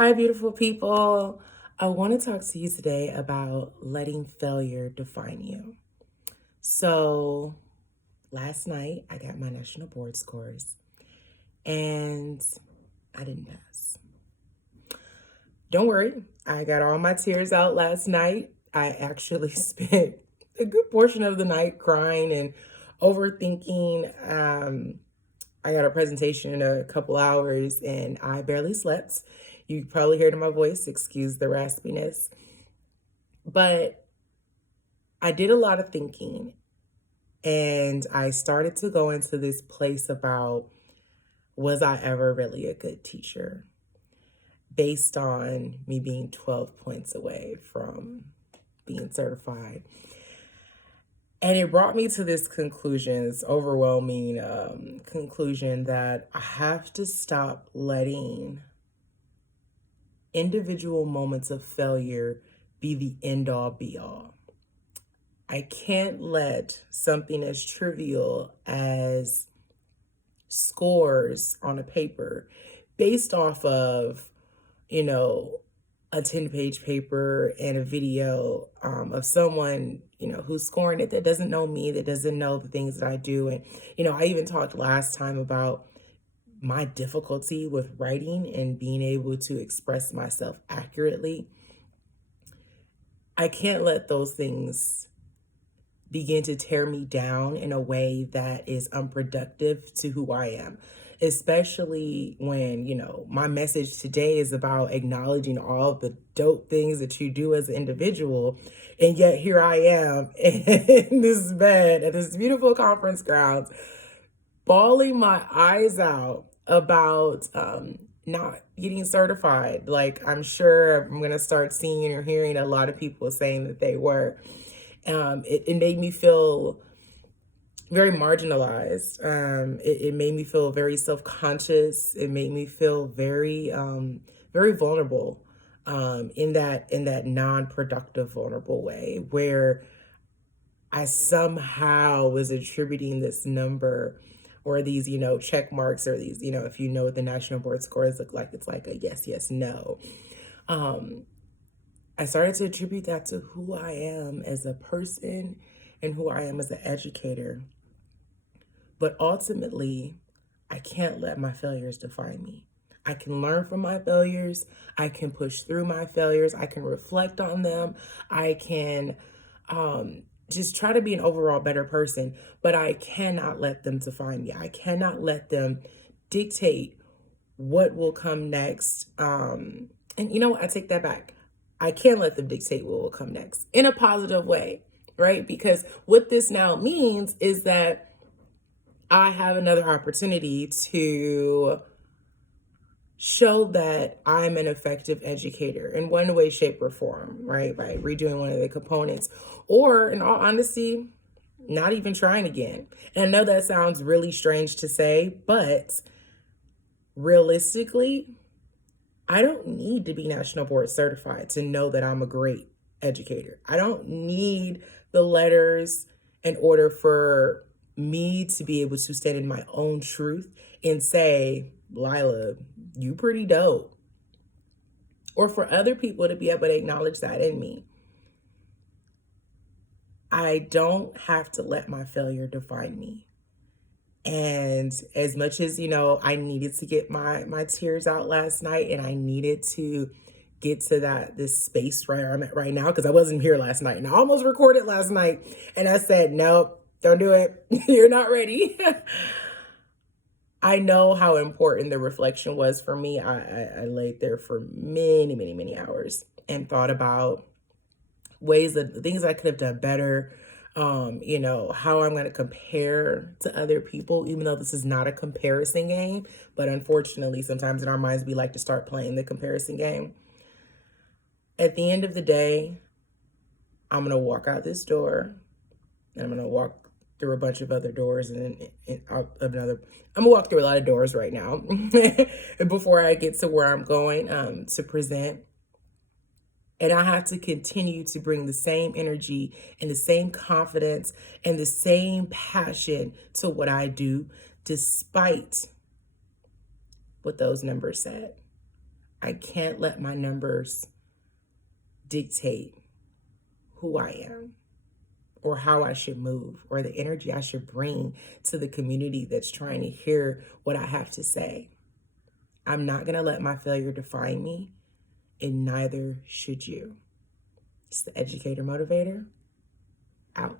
Hi, beautiful people. I want to talk to you today about letting failure define you. So, last night I got my national board scores and I didn't pass. Don't worry, I got all my tears out last night. I actually spent a good portion of the night crying and overthinking. I got a presentation in a couple hours and I barely slept. You probably heard in my voice, excuse the raspiness. But I did a lot of thinking and I started to go into this place about, was I ever really a good teacher based on me being 12 points away from being certified. And it brought me to this conclusion, this overwhelming conclusion that I have to stop letting individual moments of failure be the end all be all. I can't let something as trivial as scores on a paper based off of, you know, a 10-page paper and a video of someone, who's scoring it that doesn't know me, that doesn't know the things that I do. And, I even talked last time about my difficulty with writing and being able to express myself accurately. I can't let those things begin to tear me down in a way that is unproductive to who I am, especially when, my message today is about acknowledging all the dope things that you do as an individual. And yet here I am in this bed at this beautiful conference grounds, bawling my eyes out about not getting certified. Like, I'm sure I'm going to start seeing or hearing a lot of people saying that they were. It made me feel very marginalized. It made me feel very self-conscious. It made me feel very vulnerable in that non-productive, vulnerable way where I somehow was attributing this number or these, check marks or these, if you know what the national board scores look like, it's like a yes, yes, no. Um, I started to attribute that to who I am as a person and who I am as an educator. But ultimately, I can't let my failures define me. I can learn from my failures. I can push through my failures. I can reflect on them. I can just try to be an overall better person, but I cannot let them define me. I cannot let them dictate what will come next. And you know what? I take that back. I can let them dictate what will come next in a positive way, right? Because what this now means is that I have another opportunity to show that I'm an effective educator in one way, shape, or form, right? By redoing one of the components, or in all honesty, not even trying again. And I know that sounds really strange to say, but realistically, I don't need to be national board certified to know that I'm a great educator. I don't need the letters in order for me to be able to stand in my own truth and say, Lila, you pretty dope. Or for other people to be able to acknowledge that in me. I don't have to let my failure define me. And as much as, I needed to get my tears out last night and I needed to get to this space where I'm at right now, because I wasn't here last night and I almost recorded last night and I said, nope, don't do it. You're not ready. I know how important the reflection was for me. I laid there for many, many, many hours and thought about things I could have done better, how I'm going to compare to other people, even though this is not a comparison game. But unfortunately, sometimes in our minds, we like to start playing the comparison game. At the end of the day, I'm going to walk out this door and I'm going to walk through a bunch of other doors and out another. I'm going to walk through a lot of doors right now before I get to where I'm going to present. And I have to continue to bring the same energy and the same confidence and the same passion to what I do, despite what those numbers said. I can't let my numbers dictate who I am or how I should move or the energy I should bring to the community that's trying to hear what I have to say. I'm not going to let my failure define me, and neither should you. It's the Educator Motivator, out.